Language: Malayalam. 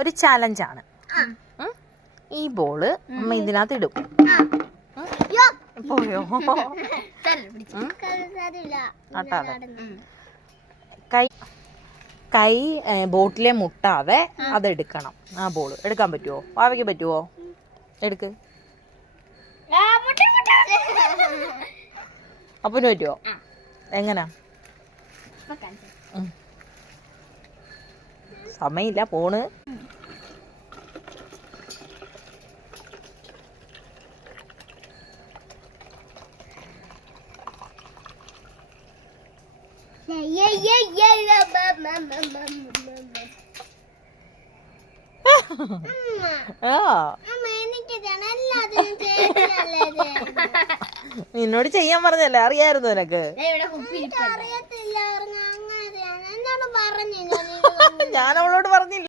ഒരു ചാലഞ്ചാണ്. ഈ ബോള് അമ്മ ഇതിനകത്ത് ഇടും. പോയോ? കൈ ബോട്ടിലെ മുട്ടാതെ അതെടുക്കണം. ആ ബോള് എടുക്കാൻ പറ്റുമോ? ഭാവിക്ക് പറ്റുമോ? എടുക്ക്. അപ്പന് പറ്റുമോ? എങ്ങനാ? സമയമില്ല, പോണ്. നിന്നോട് ചെയ്യാൻ പറഞ്ഞല്ലേ, അറിയായിരുന്നു നിനക്ക്. ഞാൻ അവളോട് പറഞ്ഞില്ല.